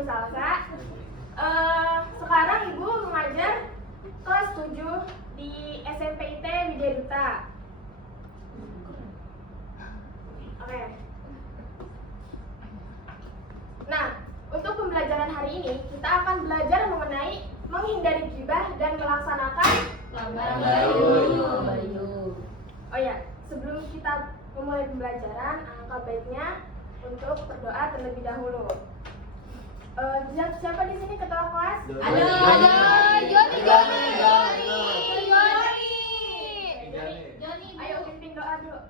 Ibu Salsa. Sekarang Ibu mengajar kelas 7 di SMP IT Widya Duta. Oke. Nah, untuk pembelajaran hari ini kita akan belajar mengenai menghindari gibah dan melaksanakan Tabayun. Oh ya, sebelum kita memulai pembelajaran, alangkah baiknya untuk berdoa terlebih dahulu. Siapa di sini ketua kelas? Joni. Ayo pimpin doa dulu.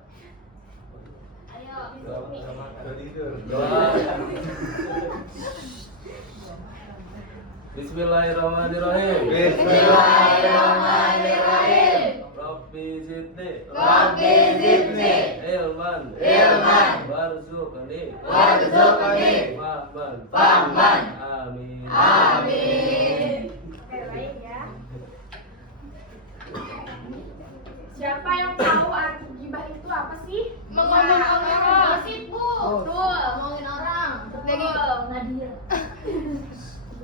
Ayo. Bismillahirrahmanirrahim. Rabbi zidni ilman warzuqni fahman. Amin. Oke, baik ya. Siapa yang tahu arti gibah itu apa sih? Ngomongin orang. Gosip, Bu. Betul, ngomongin orang. Betul. Nadia.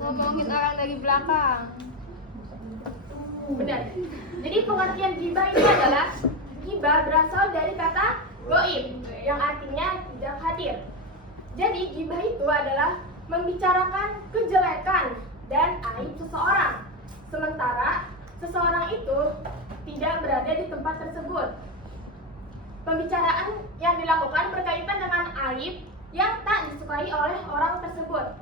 Ngomongin orang dari belakang. Benar. Jadi pengertian gibah itu adalah gibah berasal dari kata goib yang artinya tidak hadir. Jadi gibah itu adalah membicarakan kejelekan dan aib seseorang, sementara seseorang itu tidak berada di tempat tersebut. Pembicaraan yang dilakukan berkaitan dengan aib yang tak disukai oleh orang tersebut,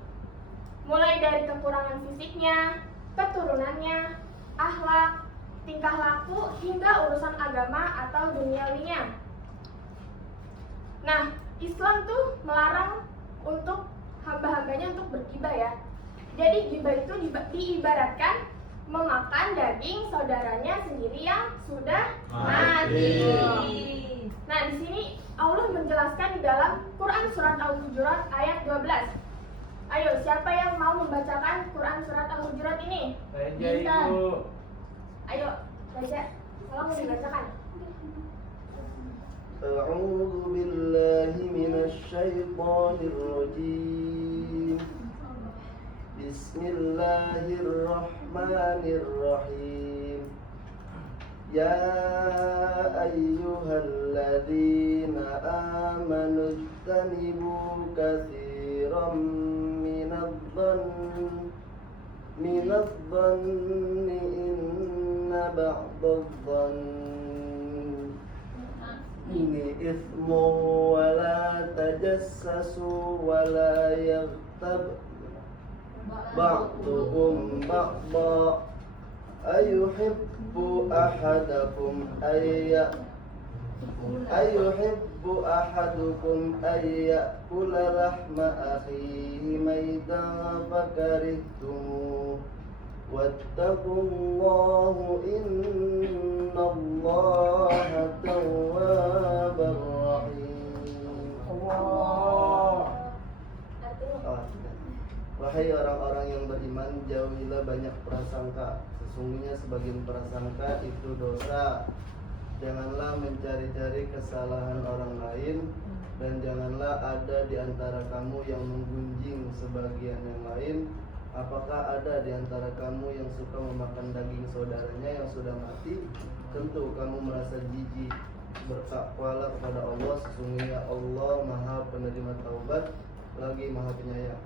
mulai dari kekurangan fisiknya, keturunannya, akhlak, tingkah laku, hingga urusan agama atau duniawinya. Nah, Islam tuh melarang untuk hamba-hambanya untuk bergibah ya. Jadi gibah itu diibaratkan memakan daging saudaranya sendiri yang sudah mati. Nah, di sini Allah menjelaskan di dalam Quran surat Al-Hujurat ayat 12. Ayo, siapa yang mau membacakan Quran surat Al-Hujurat ini? Aja Ibu. Ayo, baca. Tolong dibacakan. أعوذ بالله من الشيطان الرجيم بسم الله الرحمن الرحيم يا أيها الذين آمنوا اجتنبوا كثيرا من الظن إن بعض الظن إثم ولا تجسسوا ولا يغتب بعضكم بعضا أيحب أحدكم أن يأكل لحم أخيه ميتا فكرهتموه واتقوا الله إن الله تواب رحيم. Wahai orang-orang yang beriman, jauhilah banyak prasangka. Sesungguhnya sebagian prasangka itu dosa. Janganlah mencari-cari kesalahan orang lain, dan janganlah ada di antara kamu yang menggunjing sebagian yang lain. Apakah ada di antara kamu yang suka memakan daging saudaranya yang sudah mati? Tentu kamu merasa jijik. Bertakwalah kepada Allah, sesungguhnya Allah Maha Penerima Taubat lagi Maha Penyayang.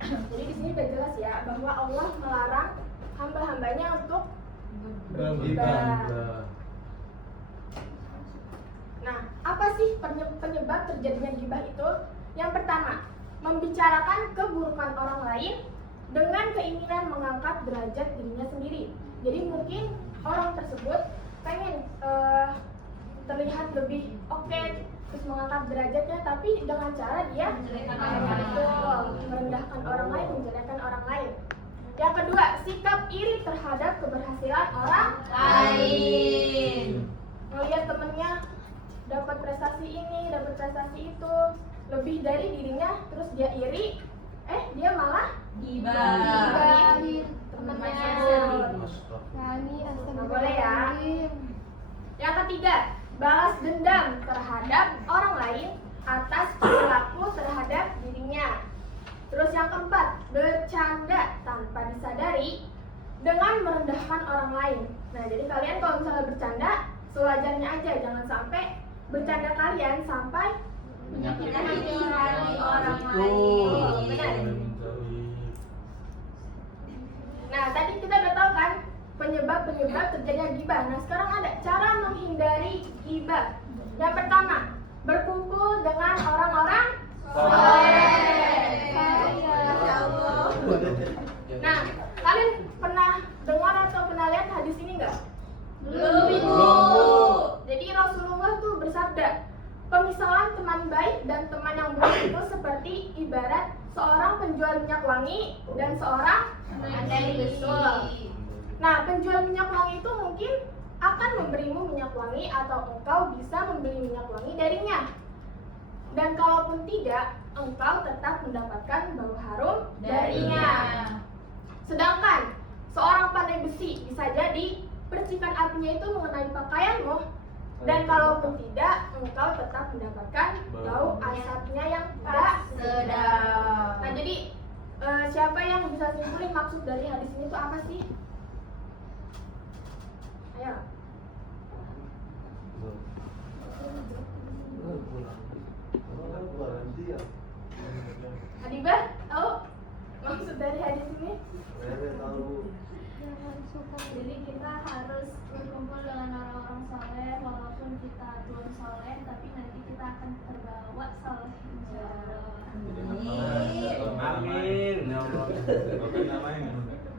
Jadi di sini sudah jelas ya bahwa Allah melarang hamba-hambanya untuk bergibah. Nah, apa sih penyebab terjadinya gibah itu? Yang pertama, membicarakan keburukan orang lain dengan keinginan mengangkat derajat dirinya sendiri. Jadi mungkin orang tersebut pengen terlihat lebih oke, terus mengangkat derajatnya, tapi dengan cara dia merendahkan orang lain, menjelekan orang lain. Yang kedua, sikap iri terhadap keberhasilan orang lain. Melihat temennya dapat prestasi ini, dapat prestasi itu, lebih dari dirinya, terus dia iri, dia malah gibahin temennya. Nggak boleh ya. Yang ketiga, balas dendam terhadap orang lain atas perilaku terhadap dirinya. Terus yang keempat, bercanda tanpa disadari dengan merendahkan orang lain. Nah, jadi kalian kalau misalnya bercanda, sewajarnya aja, jangan sampai bercanda kalian sampai Menyakiti hati orang Betul. lain. Benar. Nah, tadi kita udah tahu kan penyebab-penyebab terjadinya gibah. Nah, sekarang ada cara menghindari gibah. Yang pertama, berkumpul dengan orang-orang soleh. Ya Allah. Nah, kalian pernah dengar atau pernah lihat hadis ini nggak? Belum. Jadi Rasulullah tuh bersabda, pemisahan teman baik dan teman yang buruk itu seperti ibarat seorang penjual minyak wangi dan seorang Andai betul. Nah, penjual minyak wangi itu mungkin akan memberimu minyak wangi atau engkau bisa membeli minyak wangi darinya. Dan kalaupun tidak, engkau tetap mendapatkan bau harum darinya. Sedangkan seorang pandai besi bisa jadi percikan apinya itu mengenai pakaianmu, dan kalaupun tidak, engkau tetap mendapatkan bau asapnya yang tak Sedap. Nah, jadi siapa yang bisa simpulin maksud dari hadis ini tuh apa sih? Ayo. Adibah, tahu maksud dari hadis ini? Jadi kita harus berkumpul dengan orang-orang soleh, walaupun kita belum soleh, tapi nanti kita akan terbawa soleh insyaallah. Amin. Ya Allah.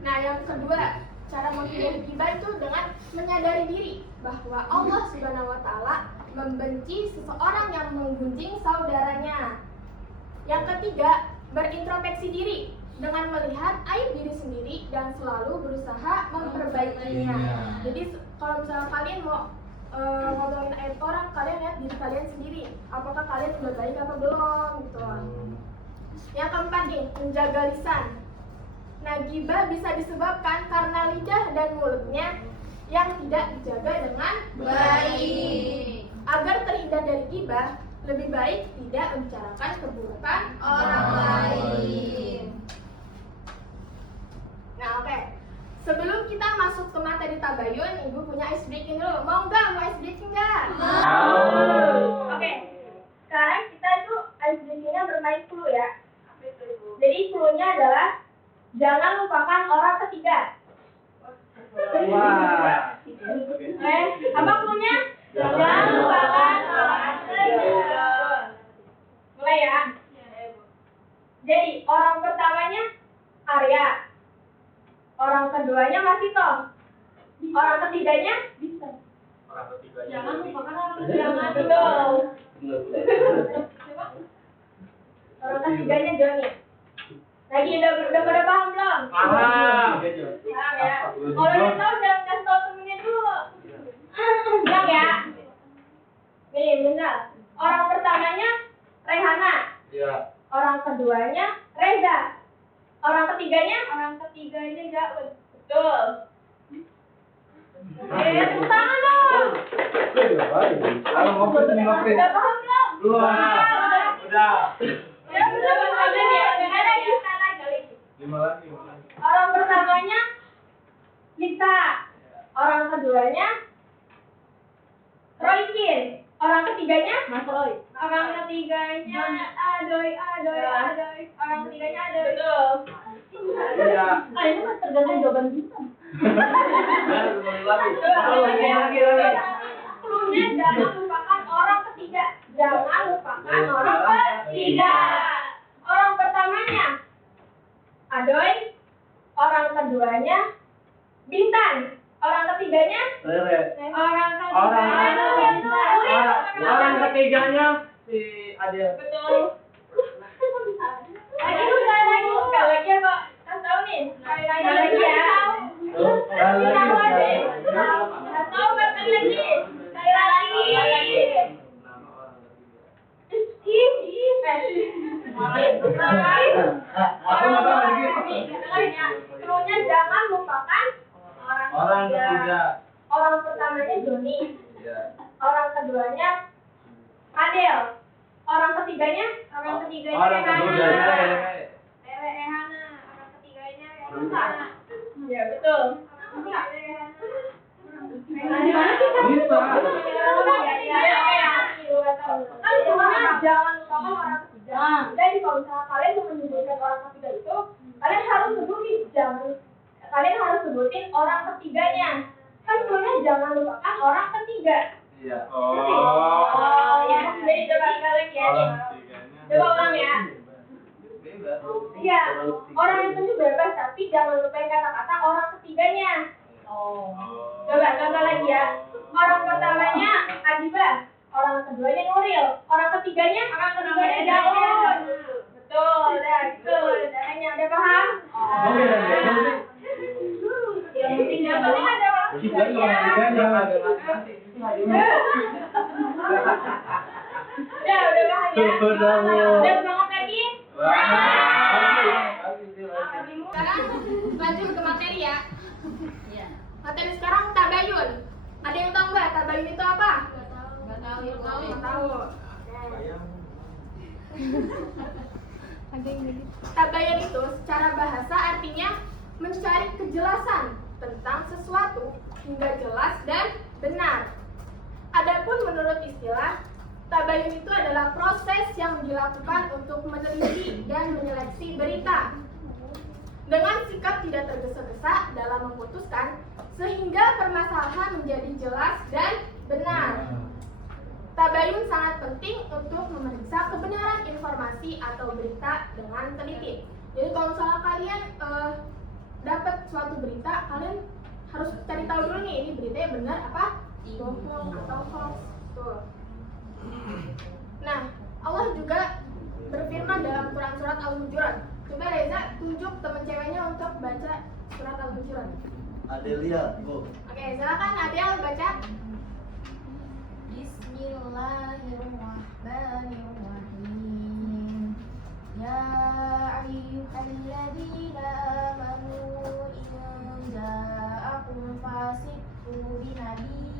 Nah, yang kedua, cara menghindari gibah itu dengan menyadari diri bahwa Allah Subhanahu wa taala membenci seseorang yang menggunjing saudaranya. Yang ketiga, berintrospeksi diri dengan melihat aib diri sendiri dan selalu berusaha memperbaikinya. Jadi kalau misalnya kalian mau ngomongin aib orang, kalian lihat diri kalian sendiri. Apakah kalian sudah baik apa belum gitu. Yang keempat nih, menjaga lisan. Nah, gibah bisa disebabkan karena lidah dan mulutnya yang tidak dijaga dengan Baik. Agar terhindar dari gibah, lebih baik tidak membicarakan keburukan Orang lain. Nah, oke. Sebelum kita masuk ke materi tabayun, Ibu punya ice breaking dulu. Mau nggak? Mau ice breaking nggak? Oke. Sekarang kita itu ice breakingnya bermain clue ya. Jadi clue-nya adalah jangan lupakan orang ketiga. Wah. Apa clue-nya? Jangan lupakan orang ketiga. Mulai ya. Jadi orang pertamanya Arya. Orang keduanya Masito. Orang ketiganya bisa. Jangan lupakan orang ketiga. Betul. Orang ketiganya Joni. Lagi udah pada paham belum? Paham. Paham ya. Kalau udah tahu jangan kasih tahu temennya dulu. Bilang ya. Nih, benar. Orang pertamanya Rehana. Iya. Orang keduanya Reza. Orang ketiganya Jaud. Betul. Tepuk tangan dong. Kalau ngobrol sini ngobrol. Udah paham belum? Belum. Udah. Ya, udah paham ya. Ada lagi, lagi. 5 lagi. Orang pertamanya Lisa. Orang keduanya Roykin. Orang ketiganya Mas Roy. Orang ketiganya Adoy. Orang ketiganya Adoy. Betul. Iya. Ini mas tergantung jawaban kita. Kembali lagi. Cluenya jangan lupakan orang ketiga. Jangan lupakan orang ketiga. Orang pertamanya Adoy. Orang keduanya Bintan. Orang ketiganya Rere. Orang ketiganya si Adil. betul. Lagi sekali lagi ya Pak. Kasih tahu nih. Sekali lagi ya. Kasih tahu berkali lagi. Sekali lagi. Cluenya jangan lupakan Orang ketiga. Orang pertamanya Joni. Iya. Orang keduanya Adel. Orang ketiganya Orang kedua dari Ya betul. Bisa. Kan sebenarnya jangan lupakan orang ketiga. Jadi kalau misalnya kalian mau menyebutkan orang ketiga itu, kalian harus sebutin orang ketiganya. Kan sebenarnya jangan lupakan orang ketiga. Iya. Ya, jadi coba kalian ya. Coba ulang ya. Bebas. Iya, orang yang tunjuk bebas, tapi jangan lupain kata-kata orang ketiganya. Coba contoh lagi ya. Orang pertamanya Adibah, orang keduanya Nuril, orang ketiganya Daun. Betul, udah gitu. Caranya udah paham? Oke, Yang penting ada orang Kita kalau ketiganya. agak nanti. Udah paham ya? Udah, Bu. Udah semangat lagi? Wah. Sekarang lanjut ke materi ya. Iya. Materi sekarang tabayun. Ada yang tahu nggak tabayun itu apa? Nggak tahu. Nggak tahu. Tabayun itu secara bahasa artinya mencari kejelasan tentang sesuatu hingga jelas dan benar. Adapun menurut istilah, tabayun itu adalah proses yang dilakukan untuk meneliti dan menyeleksi berita dengan sikap tidak tergesa-gesa dalam memutuskan sehingga permasalahan menjadi jelas dan benar. Tabayun sangat penting untuk memeriksa kebenaran informasi atau berita dengan teliti. Jadi kalau misalnya kalian dapat suatu berita, kalian harus cari tahu dulu nih, ini beritanya benar apa bohong atau hoax. Tuh. Nah, Allah juga berfirman dalam Quran surat Al-Hujurat. Coba Reza tunjuk teman ceweknya untuk baca surat Al-Hujurat. Adelia, Bu. Oke, silakan Adel baca. Bismillahirrahmanirrahim. Ya ayyuhalladzina amanu in ja'akum fasiqun binaba'in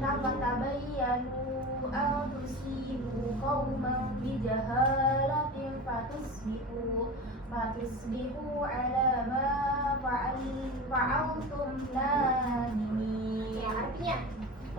fatabayyanu an tusibu qauman bijahalatin fatusbihu ala ma fa'altum nadimin. Ya, artinya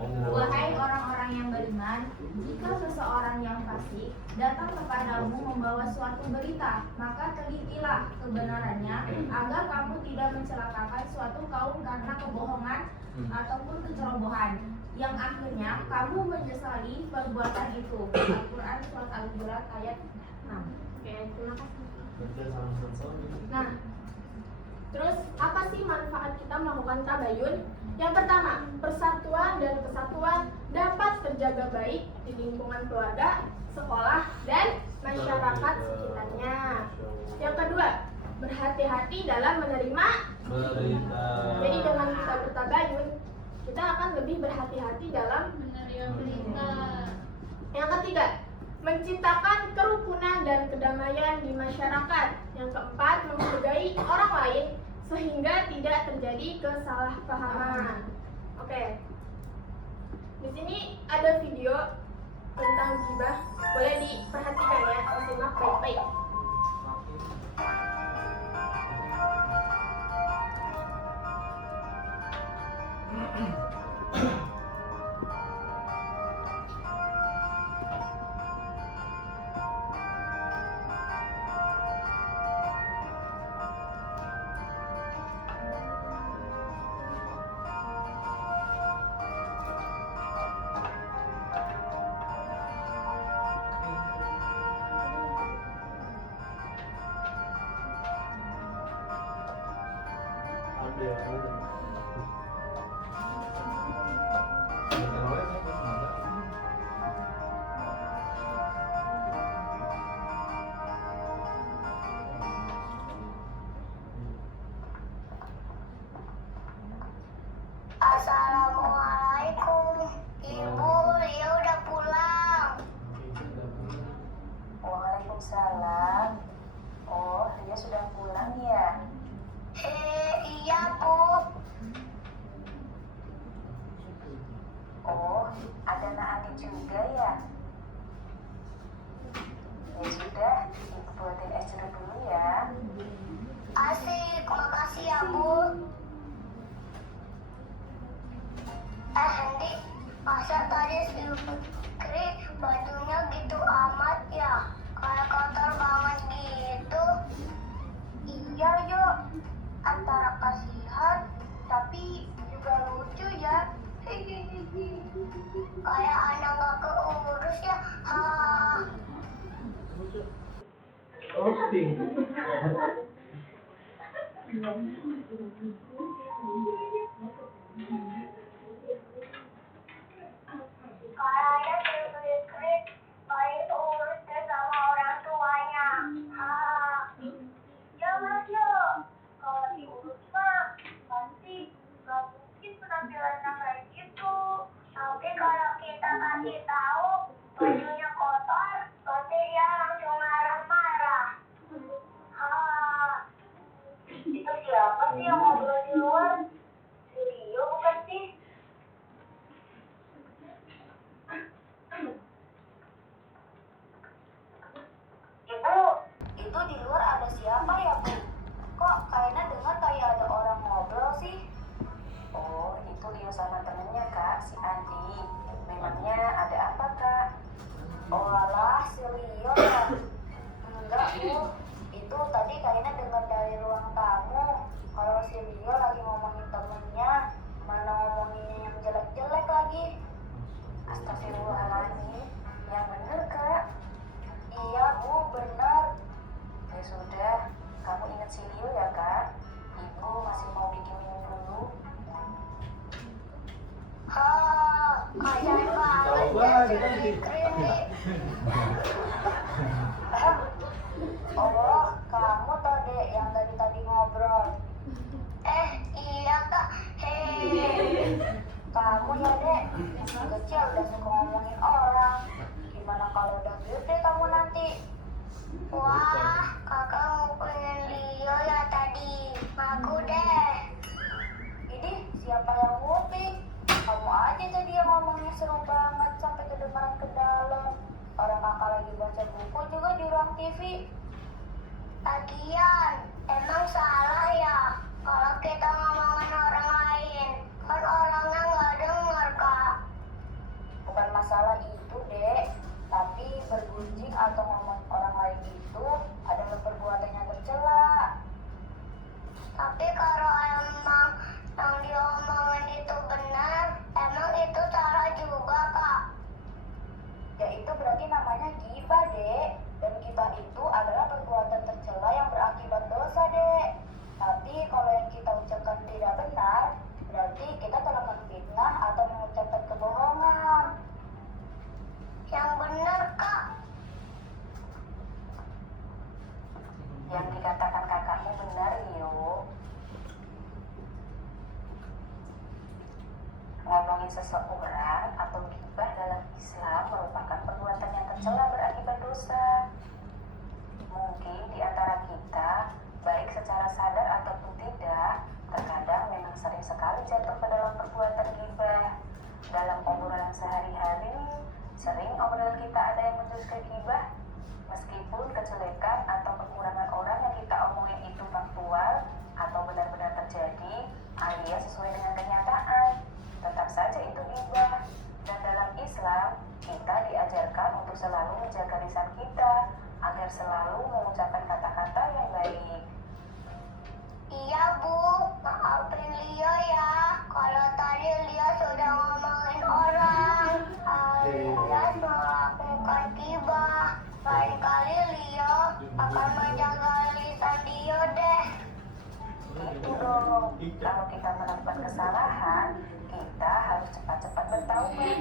Wahai orang-orang yang beriman, jika seseorang yang fasik datang kepadamu membawa suatu berita, maka telitilah kebenarannya agar kamu tidak mencelakakan suatu kaum karena kebohongan ataupun kecerobohan yang akhirnya kamu menyesali perbuatan itu. Al-Quran surat Al-Hujurat ayat 6. Oke, terima kasih. Nah, terus apa sih manfaat kita melakukan tabayun? Yang pertama, persatuan dan kesatuan dapat terjaga baik di lingkungan keluarga, sekolah, dan masyarakat sekitarnya. Yang kedua, berhati-hati dalam menerima Berita. Jadi dengan kita bertabayun, kita akan lebih berhati-hati dalam Menerima berita. Yang ketiga, menciptakan kerukunan dan kedamaian di masyarakat. Yang keempat, menghargai orang lain sehingga tidak terjadi kesalahpahaman. Oke. Di sini ada video tentang gibah. Boleh diperhatikan ya, simak baik-baik. Assalamualaikum, Ibu, Lia udah pulang. Waalaikumsalam. Oh, dia sudah pulang ya? Iya, Bu. Oh, ada Naadi juga ya? Kayak anak gak keurus ya. Ha. Roasting. Kayaknya Fikri baik urus deh sama orang tuanya. Ha. Ya Mas Yo, kalau diurus mah pasti gak mungkin penampilannya kayak gitu. Tapi kalau kita kasih tahu bajunya kotor, pasti dia langsung marah-marah. Ha. Itu siapa sih yang ngobrol di luar? Si Rio bukan sih? Ibu, itu di luar ada siapa ya, Bu? Kok kayaknya dengar kayak ada orang ngobrol sih? Oh, itu Rio sama temennya kak, si Andi. Memangnya ada apa kak? Oh alah, si Rio ya? Enggak, Bu. Itu tadi kayaknya dengar dari ruang tamu. Kalau si Rio lagi ngomongin temennya, mana ngomonginnya yang jelek-jelek lagi. Astagfirullahaladzim, yang bener kak. Iya, Bu, benar. Ya sudah, kamu ingat si Leo ya kak? Ibu masih mau bikin minum dulu. Ha, kasihan banget Tahu ya si banget, Fikri nih. Oh, kamu toh Dek yang dari tadi ngobrol. Iya Kak. Hei. Kamu ya Dek, masih kecil udah suka ngomongin orang. Gimana kalau udah gede kamu nanti? Wah, kakak ngumpulin Leo ya tadi. Aku deh. Ini siapa yang nguping? Kamu aja tadi yang ngomongnya seru banget sampai kedengaran ke dalam. Orang kakak lagi baca buku juga di ruang TV. Lagian, emang salah ya kalau kita ngomongin orang lain? Kan orangnya nggak denger, Kak. Bukan masalah itu, Dek. Tapi bergunjing atau ngomong orang lain itu adalah perbuatan yang tercela. Tapi kalau emang yang diomongin itu benar, emang itu salah juga, Kak. Ya itu berarti namanya ghibah, Dek. Dan ghibah itu adalah perbuatan tercela yang berakibat dosa, Dek. Tapi kalau yang kita ucapkan tidak benar, berarti kita telah menfitnah atau mengucapkan kebohongan. Yang benar, Kak. Yang dikatakan kakakmu benar, Leo. Ngomongin seseorang atau ghibah dalam Islam merupakan perbuatan yang tercela berakibat dosa. Mungkin di antara kita, baik secara sadar ataupun tidak, terkadang memang sering sekali jatuh ke dalam perbuatan ghibah. Dalam obrolan sehari-hari, sering obrolan kita ada yang menjurus ke ghibah. Meskipun kejelekan atau kekurangan orang yang kita omongin itu faktual atau benar-benar terjadi alias sesuai dengan kenyataan, tetap saja itu ghibah. Dan dalam Islam, kita diajarkan untuk selalu menjaga lisan kita agar selalu mengucapkan kata-kata yang baik. Iya, Bu. Maafin Lia ya. Kalau tadi Lia sudah ngomongin orang alias melakukan ghibah. Lain kali Lia akan menjaga lisan dia deh. Gitu dong. Kalau kita melakukan kesalahan, kita harus cepat-cepat bertaubat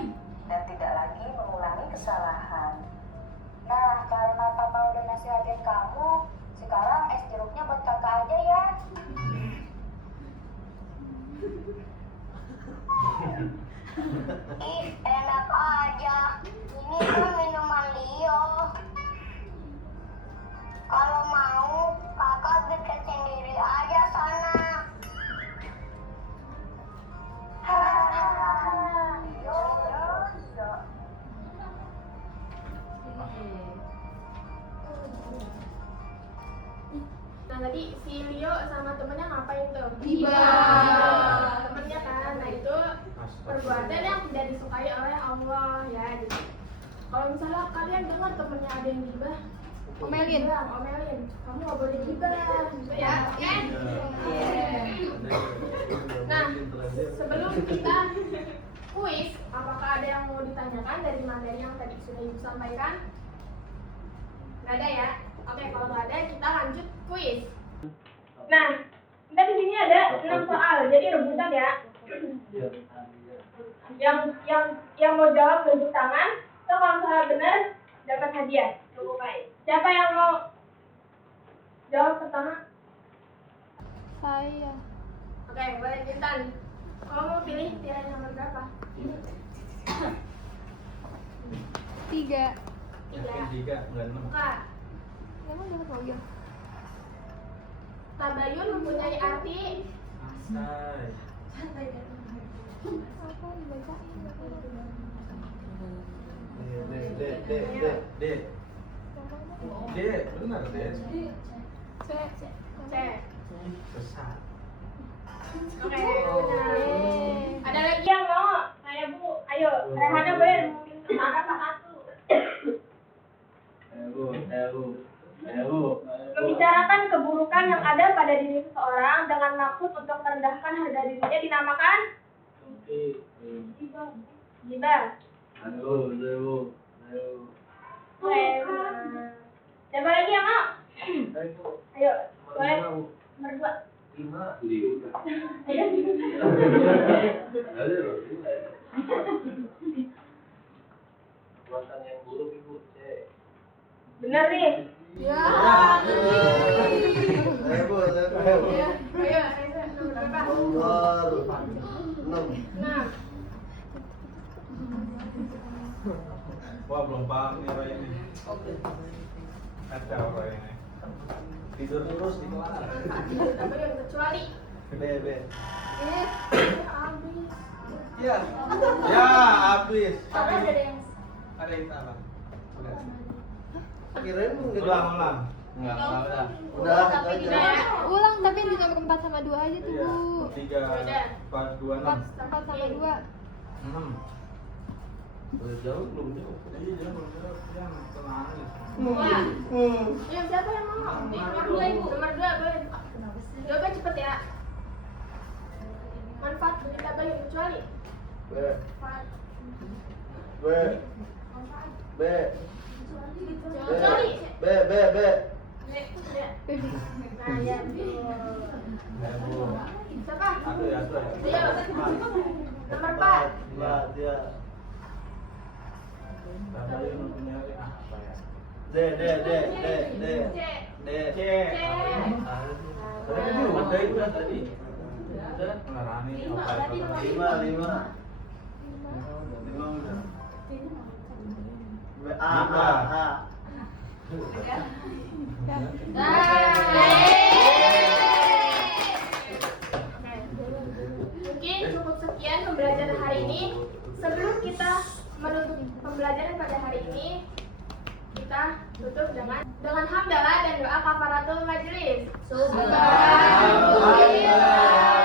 dan tidak lagi mengulangi kesalahan. Nah, karena kakak udah nasihatin kamu, sekarang es jeruknya buat kakak aja ya. Ih, enak aja. Ini kan minuman Leo. Kalau mau, kakak bikin sendiri aja sana. Hahaha. Yo. Nah tadi si Leo sama temennya ngapain tuh? Ghibah. Temennya kan, nah itu perbuatan yang tidak disukai oleh Allah ya. Jadi, kalau misalnya kalian dengar temennya ada yang ghibah, Omelin. bilang, omelin, kamu nggak boleh ghibah, gitu ya, oke? Nah, sebelum kita kuis. Apakah ada yang mau ditanyakan dari materi yang tadi sudah Ibu sampaikan? Nggak ada ya? Oke, kalau nggak ada kita lanjut kuis. Nah, kita di sini ada 6 soal, jadi rebutan ya. Yang mau jawab tunjuk tangan. So, kalau misalnya benar dapat hadiah. Siapa yang mau jawab pertama? Saya. Oke, boleh Bintan. Kalau mau pilih nomor berapa? 3. 3. 3, bukan 6. Kak, Emang dapat login? tabayun mempunyai arti Asai. Apa dibacain? D. D, benar D. C. C. Besar. Oke, benar. Ada lagi yang mau? Saya Bu, ayo. Rehana boleh mungkin angkat satu. Membicarakan keburukan yang ada pada diri seseorang dengan maksud untuk merendahkan harga dirinya dinamakan gibah. Oke, benar. Siapa lagi yang mau? Ayo, boleh. Nomor 2. Buatan yang buruk Ibu, C. Benar nih. Ya. Ayo Bu, Ayo, Reza, nomor berapa? nomor 6. Nah, Wah, belum paham nih Roy ini. Kacau Roy ini. Tidur terus di kelas. tabayun kecuali B. habis. Ya. Ya, habis. Tapi ada yang Ada yang salah. Udah. Kirain mungkin Ulang. Enggak, udah. Udah, itu aja. udah ya. Ulang tapi di nomor 4 sama 2 aja tuh, Iya. Bu. 3, 4, 2, 6. 4 sama 2. 6. Udah jauh belum jauh. Iya, jangan belum jawab. Jangan tenangin. Yang siapa yang mau? Nomor 2 Ibu. Nomor 2 boleh. Jawabnya cepet ya. Manfaat bagi tabayun kecuali B. kecuali. B. Nah, ya. Ya, Bu. Siapa? Satu ya. Ayo. Nomor 4. Dia. Tabayun mempunyai apa ya? D. C. Tadi kan udah itu kan tadi. Udah menerani apa itu? 5 udah. A. Mungkin cukup sekian pembelajaran hari ini. Sebelum kita menutup pembelajaran pada hari ini, kita tutup dengan hamdalah dan doa kafaratul majelis. Subhanallah.